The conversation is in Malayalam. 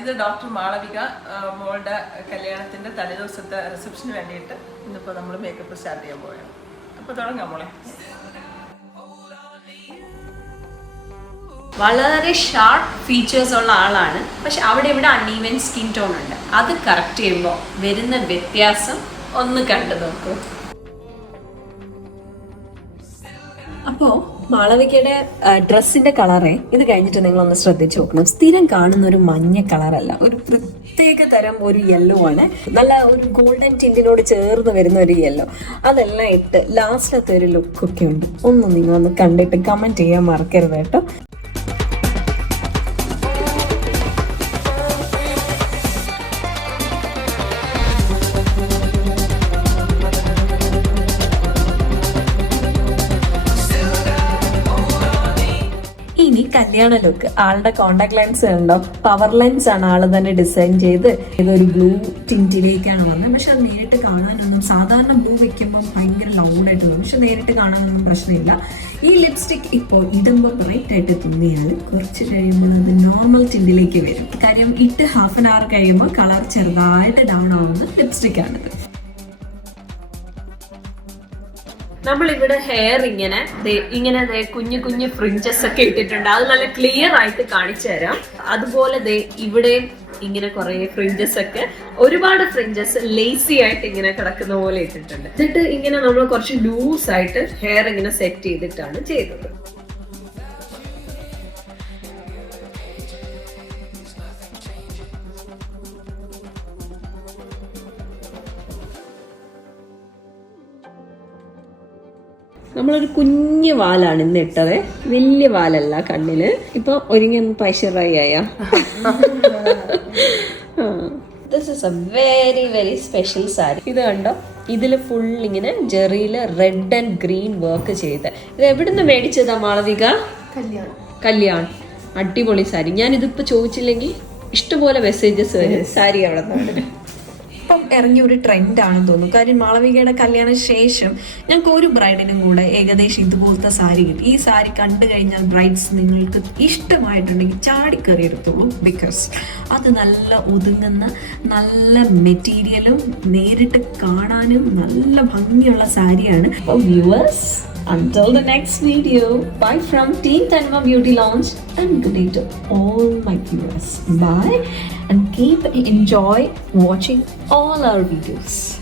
ഇത് ഡോക്ടർ മാളവിക മോളുടെ കല്യാണത്തിൻ്റെ തലേദിവസത്തെ റിസപ്ഷന് വേണ്ടിയിട്ട് ഇന്നിപ്പോൾ നമ്മൾ മേക്കപ്പ് സ്റ്റാർട്ട് ചെയ്യാൻ പോവുകയാണ്. അപ്പോൾ തുടങ്ങാം മോളെ. വളരെ ഷാർപ്പ് ഫീച്ചേഴ്സ് ഉള്ള ആളാണ്, പക്ഷെ അവിടെ ഇവിടെ അൺഈവൻ സ്കിൻ ടോൺ ഉണ്ട്. അത് കറക്റ്റ് ചെയ്യുമ്പോൾ വരുന്ന വ്യത്യാസം ഒന്ന് കണ്ടു നോക്കൂ. അപ്പോൾ മാളവികയുടെ ഡ്രസ്സിന്റെ കളറേ ഇത് കഴിഞ്ഞിട്ട് നിങ്ങളൊന്ന് ശ്രദ്ധിച്ചു നോക്കണം. സ്ഥിരം കാണുന്ന ഒരു മഞ്ഞ കളറല്ല, ഒരു പ്രത്യേക തരം ഒരു യെല്ലോ ആണ്. നല്ല ഒരു ഗോൾഡൻ ടിന്റിനോട് ചേർന്ന് വരുന്ന ഒരു യെല്ലോ. അതെല്ലാം ഇട്ട് ലാസ്റ്റിലത്തെ ഒരു ലുക്കൊക്കെ ഉണ്ട്. നിങ്ങളൊന്ന് കണ്ടിട്ട് കമന്റ് ചെയ്യാൻ മറക്കരുത് കേട്ടോ. ഇനി കല്യാണ ലുക്ക്. ആളുടെ കോണ്ടാക്ട് ലെൻസ് ഉണ്ടോ, പവർ ലെൻസ് ആണ് ആള് തന്നെ ഡിസൈൻ ചെയ്ത് ഇതൊരു ബ്ലൂ ടിന്റിലേക്കാണ് വന്നത്. പക്ഷെ അത് നേരിട്ട് കാണാനൊന്നും, സാധാരണ ബ്ലൂ വെക്കുമ്പോൾ ഭയങ്കര ലൗഡായിട്ട് തോന്നും, പക്ഷെ നേരിട്ട് കാണാനൊന്നും പ്രശ്നമില്ല. ഈ ലിപ്സ്റ്റിക് ഇപ്പോൾ ഇടുമ്പോൾ ബ്രൈറ്റ് ആയിട്ട് തോന്നിയാൽ കുറച്ച് കഴിയുമ്പോൾ അത് നോർമൽ ടിന്റിലേക്ക് വരും. കാര്യം ഇട്ട് ഹാഫ് ആൻ അവർ കഴിയുമ്പോൾ കളർ ചെറുതായിട്ട് ഡൗൺ ആവുന്ന ലിപ്സ്റ്റിക് ആണിത്. നമ്മളിവിടെ ഹെയർ ഇങ്ങനെ കുഞ്ഞു കുഞ്ഞു ഫ്രിഞ്ചസ് ഒക്കെ ഇട്ടിട്ടുണ്ട്. അത് നല്ല ക്ലിയർ ആയിട്ട് കാണിച്ചു തരാം. അതുപോലെ ഇവിടെയും ഇങ്ങനെ കുറെ ഫ്രിഞ്ചസ് ഒക്കെ, ഒരുപാട് ഫ്രിഞ്ചസ് ലേസി ആയിട്ട് ഇങ്ങനെ കിടക്കുന്ന പോലെ ഇട്ടിട്ടുണ്ട്. എന്നിട്ട് ഇങ്ങനെ നമ്മൾ കുറച്ച് ലൂസ് ആയിട്ട് ഹെയർ ഇങ്ങനെ സെറ്റ് ചെയ്തിട്ടാണ് ചെയ്തത്. നമ്മളൊരു കുഞ്ഞു വാലാണ് ഇന്ന് ഇട്ടത്, വലിയ വാലല്ല കണ്ണില്. ഇപ്പൊ ഒരുങ്ങി പൈശറായി ആയ. This is A very very special sari. ഇത് കണ്ടോ, ഇതില് ഫുൾ ഇങ്ങനെ ജെറിയില് റെഡ് ആൻഡ് ഗ്രീൻ വർക്ക് ചെയ്ത്. ഇത് എവിടുന്ന് മേടിച്ചതാ മാളവിക? കല്യാൺ. അടിപൊളി സാരി. ഞാൻ ഇതിപ്പോ ചോദിച്ചില്ലെങ്കിൽ ഇഷ്ടംപോലെ മെസ്സേജസ് വരും സാരി അവിടെ നിന്ന്. ഇപ്പം ഇറങ്ങിയ ഒരു ട്രെൻഡാണെന്ന് തോന്നുന്നു. കാര്യം മാളവികയുടെ കല്യാണ ശേഷം ഞങ്ങൾക്ക് ഒരു ബ്രൈഡിനും കൂടെ ഏകദേശം ഇതുപോലത്തെ സാരി കിട്ടി. ഈ സാരി കണ്ടു കഴിഞ്ഞാൽ ബ്രൈഡ്സ് നിങ്ങൾക്ക് ഇഷ്ടമായിട്ടുണ്ടെങ്കിൽ ചാടിക്കറി എടുത്തോളൂ. ബിക്കോസ് അത് നല്ല ഒതുങ്ങുന്ന, നല്ല മെറ്റീരിയലും നേരിട്ട് കാണാനും നല്ല ഭംഗിയുള്ള സാരിയാണ്. അപ്പോൾ viewers, until the next video, bye from Team Tanma Beauty Lounge and good day to all my viewers. Bye and keep enjoy watching all our videos.